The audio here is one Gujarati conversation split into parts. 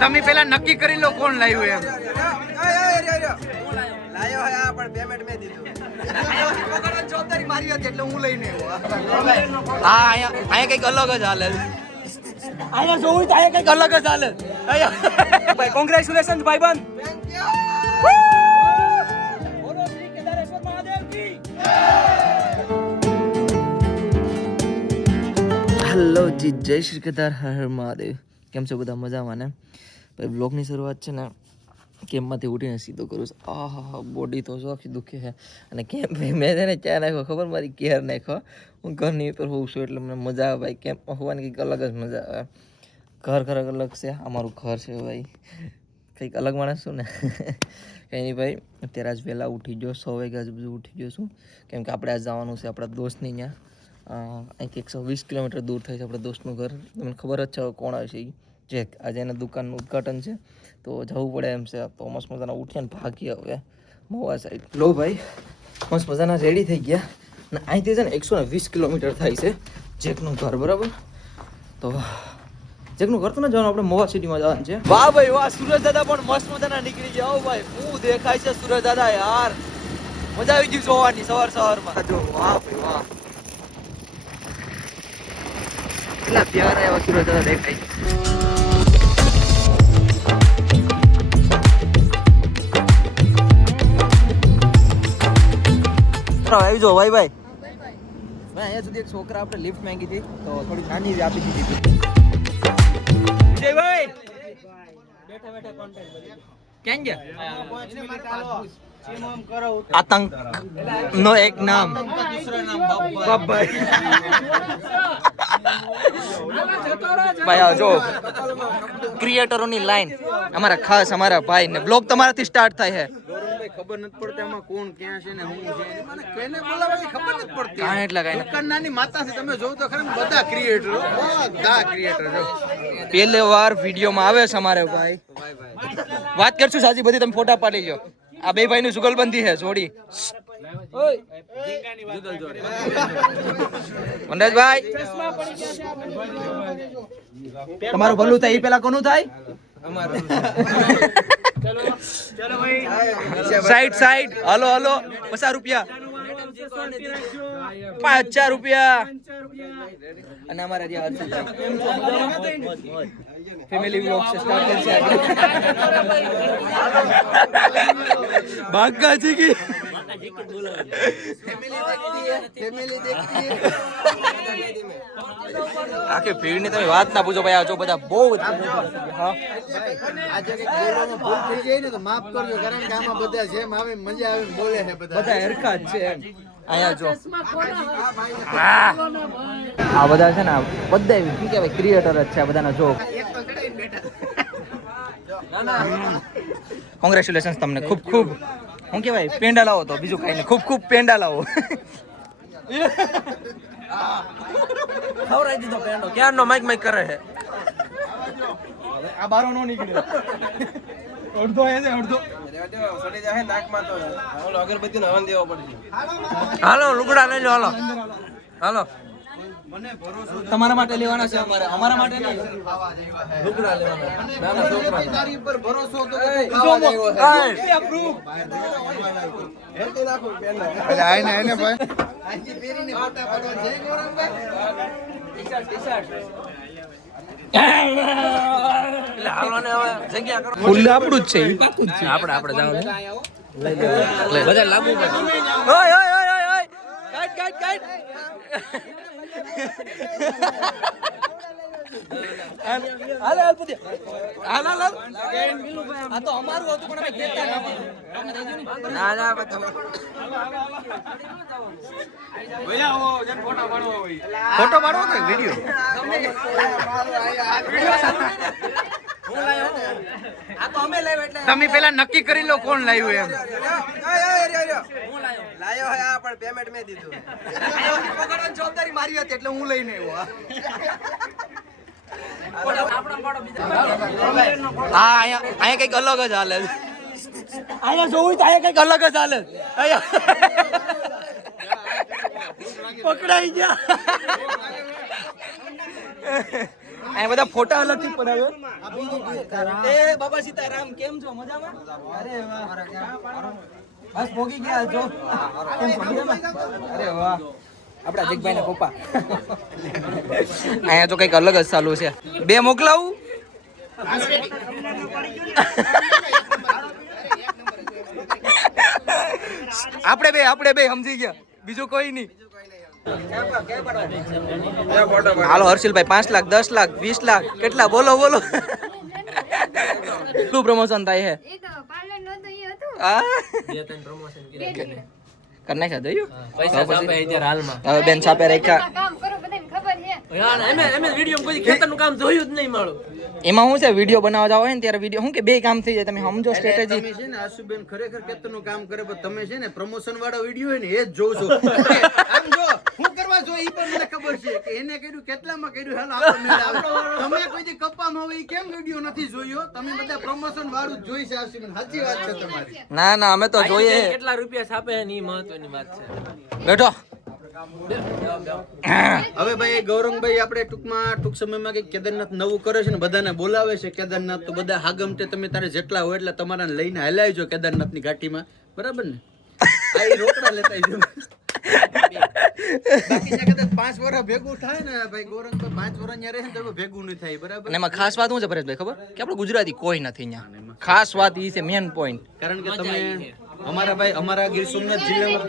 તમે પેલા નક્કી કરી લો કોણ લાવ્યું એમ. લાયો હે આ પણ પેમેન્ટ મેં દીધું જવાબદારી મારી હતી એટલે હું લઈને હા અહીંયા અહીંયા કંઈક અલગ જ હાલે. અહીંયા જોવું તો અહીંયા કંઈક અલગ જ હાલે. છે. અહીંયા. ભાઈ કોંગ્રેચ્યુલેશન હેલો જી જય શ્રી કેદાર હર હર મહાદેવ. કેમ છો બધા? મજામાં ને? ભાઈ બ્લોગની શરૂઆત છે ને કેમ્પમાંથી ઉઠીને સીધો કરું છું. આહા બોડી તો જો આખી દુખે છે. અને કેમ્પ મેં છે ને ચા નાખ્યો, ખબર મારી કેર નાખ્યો. હું ઘરની ઉપર હોઉં છું એટલે મને મજા આવે ભાઈ. કેમ્પમાં હોવાની કંઈક અલગ જ મજા આવે. ઘર ઘર અલગ છે. અમારું ઘર છે ભાઈ. કંઈક અલગ માણસ છું ને. કંઈ નહીં ભાઈ, અત્યારે આજ વહેલા ઉઠી ગયો સો વાગ્યા બધું ઉઠી ગયો છું. કેમ કે આપણે આજ જવાનું છે આપણા દોસ્તની ત્યાં. અહીંથી એકસો વીસ કિલોમીટર દૂર થાય છે આપણા દોસ્તનું ઘર. તમને ખબર જ છે કોણ આવે છે ઈ. જે આજે એના દુકાનનું ઉદ્ઘાટન છે, તો જવું પડે એમ છે. તો મસ્ત મજાના ઉઠ્યા ને ભાગીએ હવે મોવા સાઈડ લો ભાઈ, મસ્ત મજાના રેડી થઈ ગયા. અને અહીંથી છે ને એકસો ને વીસ કિલોમીટર થાય છે જેકનું ઘર, બરાબર? તો જેકનું ઘર તો ના જવાનું, આપણે મોવા સિટીમાં જવાનું છે. વાહ ભાઈ, વાહ, સુરજ દાદા પણ મસ્ત મજાના નીકળી ગયા. ભાઈ હું દેખાય છે સુરજ દાદા યાર? મજા આવી ગઈ જોવાની સવાર સવારમાં. જો, વાહ ભાઈ, વાહ. કેટલા પ્યારા એવા સુરજ દાદા દેખાય આવી જાઓ ભાઈ ભાઈ. ભાઈ અહીંયા સુધી એક છોકરા આપણે લિફ્ટ માંગી હતી તો થોડી નાની જ આપી દીધી વિજયભાઈ બેઠા બેઠા કોન્ટેક્ટ ક્યાં ગયા? આતંક નો એક નામ. બાબાઈ ભાઈ. જો ક્રિએટરોની લાઈન અમારા ખાસ અમારા ભાઈ ને બ્લોગ તમારાથી સ્ટાર્ટ થાય છે ખબર નથી પડતી આમાં કોણ ક્યાં છે ને હું છે મને કોઈને બોલાવવાની ખબર નથી પડતી. કાંઈ એટલે કાંઈ દુકાન નાની માતા છે તમે જોવો તો ખરા બધા ક્રિએટર બધા ક્રિએટર જો પહેલી વાર વિડીયોમાં આવે છે અમારે ભાઈ. વાત કરશું સાચી બધી તમે ફોટા પાડી લો આ બે ભાઈ નું જુગલબંધી છે જોડી. તમારું ભલું થાય એ પેલા કોનું થાય? Side side hello hello. પચાસ રૂપિયા. પાંચ ચાર રૂપિયા. અને અમારા જે ફેમિલી વ્લોગ છે આખી ભીડની તમે વાત ના પૂછો ભાઈ આ જો બધા બહુ ભૂલ થઈ જાય ને તો માફ કરજો કારણ કે આમાં બધા જેમ આવે મજા આવે બોલે છે બધા. બધા હરખા છે અહીંયા જો. આ આ બધા છે ને આ બધા શું કહેવાય ક્રિએટર જ છે આ બધાના જો. કોંગ્રેચ્યુલેશન તમને ખૂબ ખૂબ. શું કહેવાય પેંડા લાવો તો બીજું કાંઈ નહીં. ખૂબ ખૂબ પેંડા લાવો. ખવડાવી દીધો પેંડો. ક્યારનો માઇક માઇક કરે છે? આ બારો નો નીકળ્યો. અડધો એ છે અડધો. હાલો લુગડા લઈ લો હાલો. હાલો. તમારા માટે લેવાના છે અમારે. અમારા માટે નહીં. લુગડા લેવાના. નાના છોકરા. તારી ઉપર ભરોસો તો ખાવા આવ્યો છે. હેરતી નાખો પેલા એટલે આઈને આઈને ભાઈ. આજી પહેરીને ફોટા પાડવા જય ગૌરવભાઈ? ફૂલ આપણું જ છે આપણે આપણે જાવ બધા લાગુ ઓય ઓય ઓય ઓય ઓય. કાટ કાટ કાટ હાલ પૂછે હાલ હાલ આ તો અમારું હતું પણ અમે નથી ના ના ફોટો પાડવો કે વિડિયો તમે પેલા નક્કી કરી લો કોણ લાવ્યું એમ. લાયો હે આ પણ પેમેન્ટ મેં દીધું. જવાબદારી મારી હતી એટલે હું લઈને આવ્યો હા. અહીંયા અહીંયા કંઈક અલગ જ હાલે અહીંયા જોવું તો અહીંયા કંઈક અલગ જ હાલે છે. અહીંયા. પકડાઈ ગયા. અહીંયા બધા ફોટા અલગથી પડાવે. એ બાબા સીતારામ કેમ છો? મજામાં? અરે વાહ. બસ ભોગી ગયા મજામાં? અરે વાહ. આપડા જગભાઈ ના પપ્પા. અહીંયા તો કંઈક અલગ જ ચાલુ છે. બે મોકલાવું? આપણે બે આપણે બે સમજી ગયા. બીજું કોઈ નહીં. હાલો હર્ષિલભાઈ પાંચ લાખ દસ લાખ વીસ લાખ કેટલા? બોલો બોલો. કેટલું પ્રમોશન થાય છે. કરી નાખ્યા જોયું? પૈસા છાપે અત્યારે હાલમાં. હવે બેન છાપે રાખ્યા. આ કામ કરો બધાને ખબર છે. યાર એમે એમે વીડિયો કોઈ ખેતરનું કામ જોયું જ નહીં મારું એમાં શું છે? વીડિયો બનાવવા જાવ ને ત્યારે વીડિયો શું કે બે કામ થઈ જાય? તમે સમજો સ્ટ્રેટેજી તમે છે ને આશુબેન ખરેખર ખેતરનું કામ કરે પણ તમે છે ને પ્રમોશન વાળો વીડિયો હોય ને એ જ જોઉં છો. આમ જો હું કરવા જો ઈ પણ મને ખબર છે કે એને કર્યું કેટલામાં કર્યું? હાલો આપણને આવે. તમે કોઈ દી કપ્પામાં હોય કેમ વીડિયો નથી જોયો? તમે બધા પ્રમોશન વાળું જોઈ છે આશુબેન સાચી વાત છે તમારી. ના ના અમે તો જોઈએ. કેટલા રૂપિયા છાપે છે ને મહત્વની વાત છે? બેઠો. હવે ભાઈ ગૌરંગભાઈ આપણે ટૂંકમાં ટૂંક સમયમાં કઈ કેદારનાથ નવું કરે છે ને બધાને બોલાવે છે કેદારનાથ. તો બધા હાગમટે તમે તારે જેટલા હોય એટલે તમારા લઈને હલાવજો કેદારનાથની ઘાટીમાં. બરાબર ને? આ રોકડા લેતા પાંચ વર્ષ ભેગું થાય ને ભાઈ ગૌરંગ પાંચ વર્ષ રહે ને તો ભેગું નહીં થાય બરાબર? એમાં ખાસ વાત શું છે પરેશભાઈ ખબર? કે આપણે ગુજરાતી કોઈ નથી અહીંયા. ખાસ વાત એ છે મેન પોઈન્ટ કારણ કે તમે અમારા ભાઈ અમારા ગીર સોમનાથ જિલ્લામાં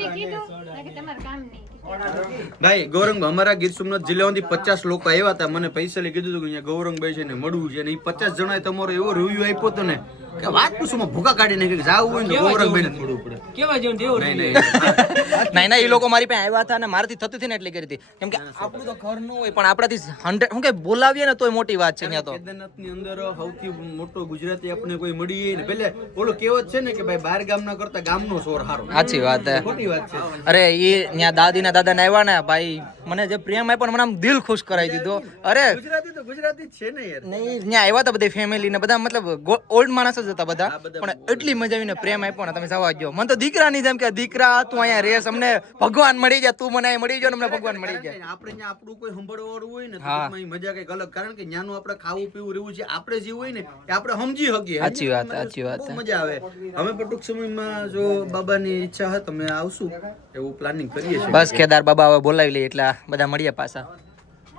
ભાઈ ગૌરંગ અમારા ગીર સોમનાથ જિલ્લામાંથી પચાસ લોકો આવ્યા હતા. મને પૈસા લઈ કીધું હતું કે અહીંયા ગૌરંગભાઈ છે ને મળવું છે ને એ પચાસ જણાએ તમારો એવો રિવ્યુ આપ્યો હતો ને કે વાત પૂછું ભૂકા કાઢી નાખી કે જાવું હોય ને તો ગૌરંગભાઈને થોડું પડે. કેવા જેવું ને એવું નહીં નહીં નહીં. ના ના એ લોકો મારી પાસે આવ્યા હતા અને મારાથી થતી હતી ને એટલી કરી હતી. કેમ કે આપણું તો ઘરનું હોય પણ આપણાથી હંડ્રેડ શું કે બોલાવીએ ને તોય મોટી વાત છે ત્યાં તો. કેદારનાથની અંદર સૌથી મોટો ગુજરાતી આપણે કોઈ મળીએ ને પેલે ઓલો કહેવત છે ને કે ભાઈ બાર ગામના કરતા ગામનો સોર સારો. સાચી વાત છે. ખોટી વાત છે. અરે એ ત્યાં દાદી ના દાદા ને આવ્યા ને ભાઈ મને જે પ્રેમ આપ્યો પણ મને આમ દિલ ખુશ કરાવી દીધો. અરે ગુજરાતી તો ગુજરાતી છે ને યાર. નહીં ત્યાં આવ્યા હતા બધી ફેમિલી ને બધા મતલબ ઓલ્ડ માણસ જ હતા બધા. પણ એટલી મજા આવીને પ્રેમ આપ્યો ને તમે જવા ગયો મને તો દીકરાની જેમ કે દીકરા તું અહીંયા રેસ અમને ભગવાન મળી ગયા તું મને અહીં મળી ગયો અમને ભગવાન મળી ગયા. આપણે ત્યાં આપણું કોઈ સંભાળવા હોય ને હા. મજા કંઈક અલગ. કારણ કે ત્યાંનું આપણે ખાવું પીવું રહેવું છે આપણે જે હોય ને એ આપણે સમજી શકીએ. સાચી વાત, સાચી વાત. મજા આવે. અમે પણ ટૂંક સમયમાં જો બાબાની ઈચ્છા હોય તમે આવશું. એવું પ્લાનિંગ કરીએ છીએ. બસ કેદાર બાબા હવે બોલાવી લઈએ એટલે બધા મળીએ પાછા.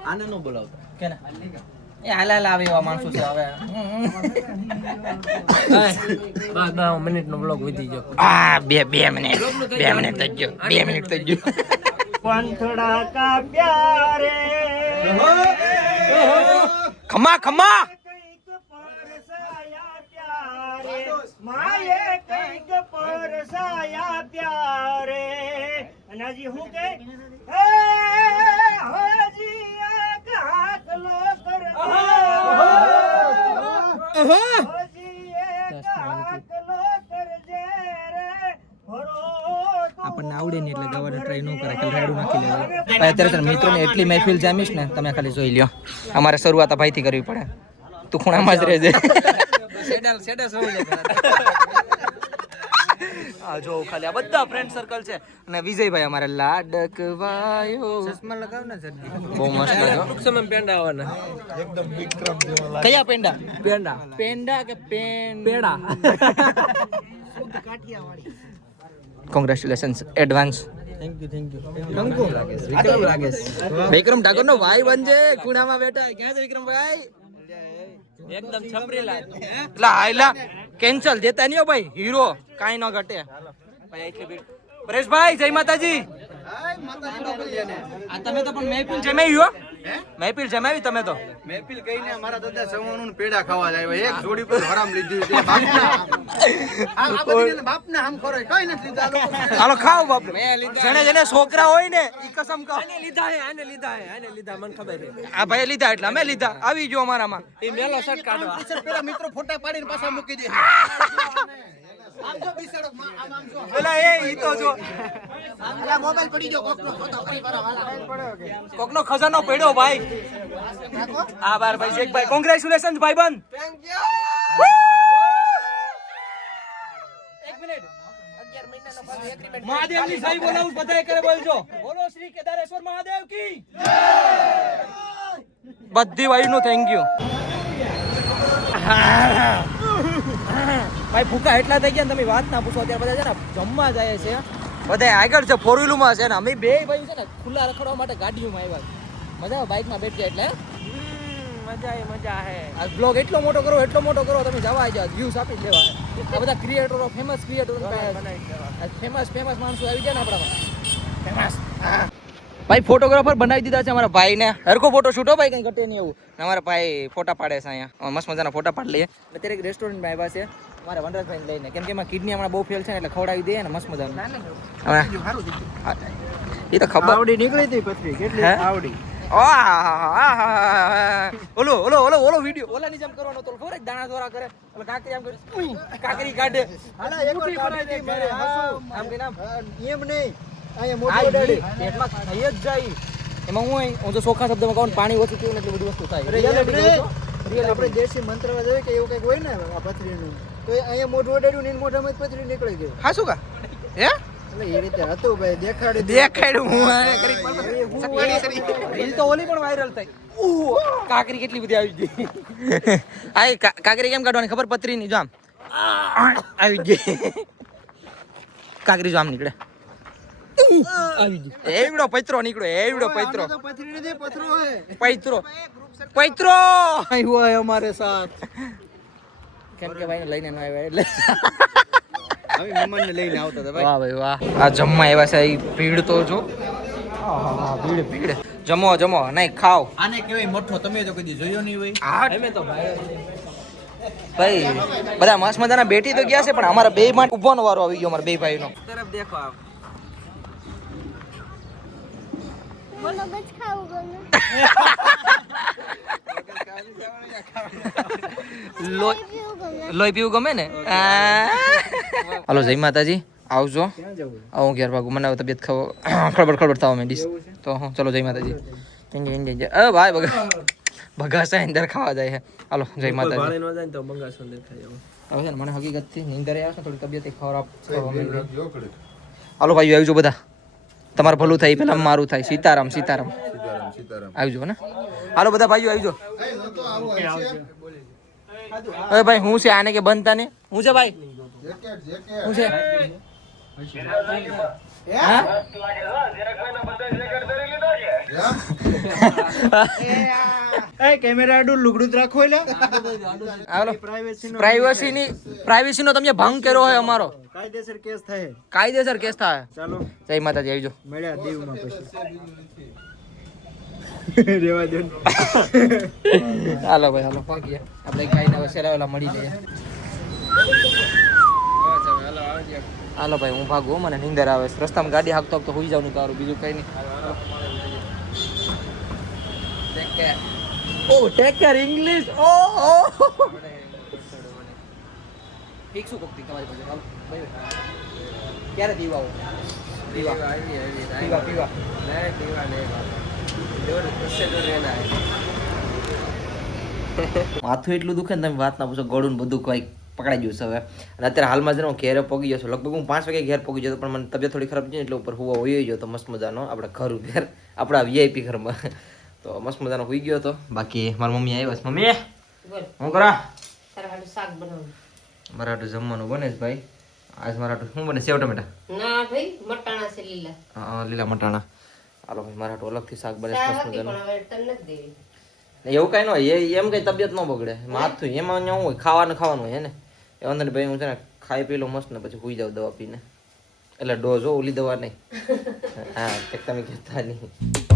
આને નો બોલાવતા. કે એ હાલા હાલા આવે એવા માણસો છે હવે. બસ દસ મિનિટ નો બ્લોગ વધી ગયો. આ બે બે મિનિટ બે મિનિટ થઈ ગયો બે મિનિટ થઈ ગયો. ખમા ખમા. માયે કંઈક પરસાયા પ્યારે. અને હજી હું કે એ હજી એક હાકલો કર હજી એક હાકલો કરજે રે ભરો આપણને આવડે ને એટલે ગાવાની ટ્રાય ન કરે ખાલી રાડું નાખી લેવાય. ભાઈ અત્યારે મિત્રોની એટલી મહેફિલ જામીશ ને તમે ખાલી જોઈ લ્યો. અમારે શરૂઆત આ ભાઈથી કરવી પડે. તું ખૂણામાં જ રહેજે. આ જો ખાલી આ બધા ફ્રેન્ડ સર્કલ છે. અને વિજયભાઈ અમારે લાડકવાયો ચશ્મા લગાવ ને બહુ મસ્ત લાગ્યો ટૂંક સમય પેંડા આવવાના. કયા પેંડા? પેંડા. પેંડા કે પેન? પેડા. કોંગ્રેચ્યુલેશન્સ એડવાન્સ વિક્રમ ઠાકોર નો ભાઈ બનજે. ખૂણામાં બેઠા. ક્યાં છે વિક્રમભાઈ? એકદમ છપરીલા લા આયલા કેન્સલ દેતા નહીં ભાઈ હીરો કાંઈ ન ઘટે. ભાઈ પરેશભાઈ જય માતાજી. તમે તો પણ મહેફિલ જમાવી હો. મહેફિલ જમાવી તમે તો. મહેફિલ કહીને અમારા દાદા સવાણું ને પેડા ખાવા જાય એક જોડી પર હરામ લીધી છે બાપના બાપના આમ ખોરે કઈ નથી લીધા? હાલો ખાઓ બાપ. જેને જેને છોકરા હોય ને ઈ કસમ ખાઓ. આને લીધા હે આને લીધા હે આને લીધા મને ખબર છે. આ ભાઈ લીધા એટલે અમે લીધા. આવી જો અમારામાં. એ મેલો શર્ટ કાઢવા. પેલા મિત્રો ફોટા પાડીને પાછા મૂકી દે આમ જો બિસાડો આમ આમ જો પેલા એ ઈ તો જો. મોબાઈલ પડી ગયો કોકનો ફોટો કરી વાળા વાળા કોકનો ખજાનો પડ્યો ભાઈ. આ બાર ભાઈ શેખ ભાઈ. કોંગ્રેચ્યુલેશન ભાઈ બંધ મહાદેવની સાઈ બોલાવું બધાય કરે બોલજો. બોલો શ્રી કેદારેશ્વર મહાદેવ કી. બધી વાયુનું થેન્ક યુ ભાઈ ભૂકા એટલા થઈ ગયા ને તમે વાત ના પૂછો અત્યારે બધા છે ને જમવા જાય છે. બધા આગળ છે ફોર વ્હીલમાં છે ને અમે બે ભાઈ છે ને ખુલ્લા રખડવા માટે ગાડીઓમાં આવ્યા મજા આવે બાઇકમાં બેઠ એટલે મજા એ મજા હે. આ બ્લોગ એટલો મોટો કરો એટલો મોટો કરો તમે જવા જાવ વ્યૂઝ આપી દેવા. આ બધા ક્રિએટરો ફેમસ ક્રિએટરો ફેમસ ફેમસ માણસો આવી ગયા ને આપણામાં. ફેમસ ભાઈ ફોટોગ્રાફર બનાવી દીધા છે અમારા ભાઈને. હરકો ફોટો શૂટો ભાઈ કઈ ઘટે નહીં એવું. અમારા ભાઈ ફોટા પાડે છે અહીંયા. મસ્ત મજાના ફોટા પાડી લઈએ. અત્યારે એક રેસ્ટોરન્ટમાં આવ્યા છે. મારા વનરાજભાઈ લઈને. કેમ કે એમાં કિડની હમણાં બહુ ફેલ છે ને એટલે ખવડાવી દઈએ ને મસ્ત મજાનું. હવે એ તો ખબર. આવડી નીકળી હતી પથરી કેટલી આવડી. ઓલો ઓલો ઓલો ઓલો વિડિયો ઓલાની જેમ કરવાનો તો ખબર દાણા દોરા કરે. ઓલો કાકરી આમ કરે કાકરી કાઢે. હાલા, એક વાર કાઢી હતી મારે, આમ કે નામ એમ નહીં. અહીંયા મોટી ઈ ઉડાડી. પેટમાં થઈ જ જાય. એમાં હું અહીં- હું તો સોખા શબ્દમાં કહું પાણી ઓછું પીવું ને એટલી બધી વસ્તુ થાય. રિયલ આપણે દેશી મંત્રમાં જોઈએ કે એવું કંઈક હોય ને આ પથરીનું તો અહીંયા મોઢું અડાડ્યું ને મોઢામાં પથરી નીકળી ગયું. હા શું કા? હે? એ રીતે હતું ભાઈ દેખાડી દેખાડ્યું હું આ કરી રીલ તો ઓલી પણ વાયરલ થઈ. કાકરી કેટલી બધી આવી ગઈ. આ કાકરી કેમ કાઢવાની ખબર? પતરીની જો આમ. આવી ગઈ. કાકરી જો આમ નીકળે. આવી એવડો પૈત્રો નીકળ્યો એવડો પૈત્રો પથરી. પથરો પૈત્રો પૈત્રો અહીં અમારે સાથ. કેમ કે ભાઈ લઈને ન આવ્યા એટલે. લઈને આવતા હતા વાહ ભાઈ વાહ. આ જમવા એવા છે ભીડ તો જો. ભીડ ભીડ જમો જમો નહીં ખાઓ. આને કહેવાય મઠો તમે તો કદી જોયો નહીં હોય. અમે તો ભાઈ ભાઈ બધા મસ્ત મજાના બેઠી તો ગયા છે પણ અમારા બે માં નો વારો આવી ગયો અમારા બે ભાઈનો. તરફ દેખો બચ ખાવું લોહી પીવું ગમે ને? હાલો જય માતાજી. આવજો. આવું ઘેર ભાગું. મને તબિયત ખબર ખળબડ ખળબડ થવા માંડીશ તો હું ચલો જય માતાજી. જય જય જય. અ ભાઈ બગા બગાસા અંદર ખાવા જાય છે. હાલો જય માતાજી. ભાળે ન જાય ને તો બંગા સુંદર ખાઈ આવો. હવે છે ને મને હકીકતથી નીંદર આવે છે થોડી તબિયત ખરાબ હાલો ભાઈ આવજો બધા. તમારું ભલું થાય પેલા મારું થાય. સીતારામ સીતારામ. આવજો ને. હાલો બધા ભાઈઓ આવજો અરે ભાઈ હું છે આને કે બનતા ને હું છે ભાઈ? હું છે? જ પ્રાઇવેસી પ્રાઇવસીની પ્રાઇવસીનો ભંગ કર્યો હોય અમારો. કાયદેસર કેસ થાય. કાયદેસર કેસ થાય. ચાલો. જય માતાજી આવજો મળ્યા દીવમાં પછી. રેવા દે. હાલો ભાઈ હાલો. પાકીએ. આપણે ગાયને વસેલા મળી લઈએ. હાલો ભાઈ હું ભાગું મને નીંદર આવે છે. રસ્તામાં ગાડી હાકતો હાકતો હોઈ જાવ તારું બીજું કઈ નહીં. ઓ ટેક કેર ઇંગ્લિશ ઓ ઓ. ઠીક શું કરતી તમારી પાસે? ક્યારે દીવા આવો? દીવા. પીવા પીવા. नहीं માથું એટલું દુખે ને તમે વાત ના પૂછો ગળું બધું કઈ પકડાઈ ગયું છે હવે. અને અત્યારે હાલમાં જ હું ઘેરે પગી ગયો લગભગ હું પાંચ વાગે ઘેર પગી જતો પણ મને તબિયત થોડી ખરાબ છે એટલે ઉપર હુવા હોઈ ગયો તો મસ્ત મજાનો આપણા ઘર ઘેર આપણા વીઆઈપી ઘરમાં. તો મસ્ત મજાનો હોઈ ગયો હતો. બાકી મારી મમ્મી આવ્યા છે. મમ્મી હું કરા? મારા હાટું જમવાનું બને છે ભાઈ. આજ મારા હાટું શું બને સેવ ટમેટા? ના ભાઈ મટાણા છે લીલા. હા, લીલા મટાણા. હાલો ભાઈ મારા અલગથી શાક બને એવું કઈ ન હોય એ એમ કઈ તબિયત ન બગડે. માથું એમાં હું હોય ખાવાનું ખાવાનું હોય હે ને? એ અંદર ભાઈ હું છે ને ખાઈ પી લઉં મસ્ત ને પછી હુઈ જાઉં દવા પીને. એટલે ડોઝ હો ઓલી દવા નહીં. હા તમે કહેતા નહીં.